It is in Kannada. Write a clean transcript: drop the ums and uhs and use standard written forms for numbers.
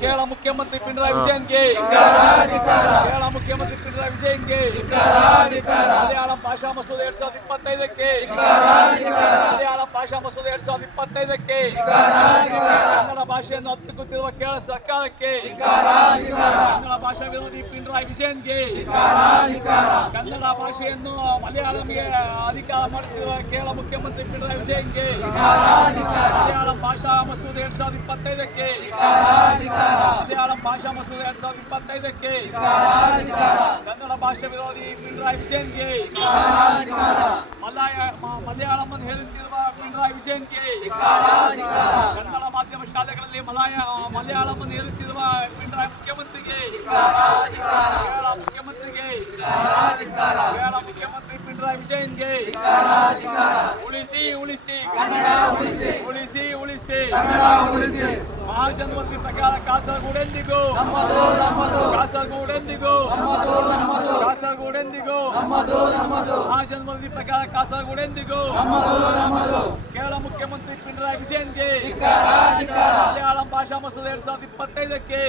ಕೇರಳ ಮುಖ್ಯಮಂತ್ರಿ ಪಿಣರಾಯಿ ವಿಜಯನ್ಗೆ, ಕೇರಳ ಮುಖ್ಯಮಂತ್ರಿ ಪಿಣರಾಯಿ ವಿಜಯನ್ಗೆ, ಮಲಯಾಳಂ ಭಾಷಾ ಮಸೂದೆ 2025ಕ್ಕೆ, ಮಲಯಾಳಂ ಭಾಷಾ ಮಸೂದೆ 2025ಕ್ಕೆ, ಕನ್ನಡ ಭಾಷೆಯನ್ನು ಹತ್ತಿಕ್ಕುತ್ತಿರುವ ಕೇರಳ ಸರ್ಕಾರಕ್ಕೆ, ಕನ್ನಡ ಭಾಷಾ ವಿರೋಧಿ ಪಿಣರಾಯಿ ವಿಜಯನ್ಗೆ, ಕನ್ನಡ ಭಾಷೆಯನ್ನು ಮಲಯಾಳಂಗೆ ಅಧಿಕಾರ ಮಾಡುತ್ತಿರುವ ಕೇರಳ ಮುಖ್ಯಮಂತ್ರಿ ಪಿಣರಾಯಿ ವಿಜಯನ್ಗೆ, ಮಲಯಾಳಂ ಭಾಷಾ ಮಸೂದೆ 2025ಕ್ಕೆ, ಮಲಯಾಳಂ ಭಾಷಾ ಮಸೂದೆ 2025ಕ್ಕೆ, ಕನ್ನಡ ಭಾಷೆ ವಿರೋಧಿ ಪಿಣರಾಯಿ ವಿಜಯನ್ಗೆ, ಮಲಯಾಳಂ ಅನ್ನು ಹೇಳುತ್ತಿರುವ ಪಿಣರಾಯಿ ವಿಜಯನ್ಗೆ, ಕನ್ನಡ ಮಾಧ್ಯಮ ಶಾಲೆಗಳಲ್ಲಿ ಮಲಯಾಳಂ ಅನ್ನು ಹೇಳುತ್ತಿರುವ ಪಿಣರಾಯಿ ಮುಖ್ಯಮಂತ್ರಿಗೆ, ಕೇರಳ ಮುಖ್ಯಮಂತ್ರಿಗೆ, ಕೇರಳ ಮುಖ್ಯಮಂತ್ರಿ ಪಿಣರಾಯಿ ವಿಜಯನ್ಗೆ, ಉಳಿಸಿ ಉಳಿಸಿ ಕನ್ನಡ ಉಳಿಸಿ, ಉಳಿಸಿ ಉಳಿಸಿ ಕನ್ನಡ ಉಳಿಸಿ. ಮಹಾಜನವರ್ತಿ ಪ್ರಕಾರ ಕಾಸರಗೋಡೆಂದಿಗೂ, ಕಾಸರಗೋಡೆಂದಿಗೂ, ಕಾಸರಗೋಡೆಂದಿಗೂ, ಮಹಾಜನವರ್ತಿ ಪ್ರಕಾರ ಕಾಸರಗೋಡೆಂದಿಗೂ, ಕೇರಳ ಮುಖ್ಯಮಂತ್ರಿ ಪಿಣರಾಯಿ ವಿಜಯನ್ಗೆ, ಮಲಯಾಳಂ ಭಾಷಾ ಮಸೂದೆ 2025ಕ್ಕೆ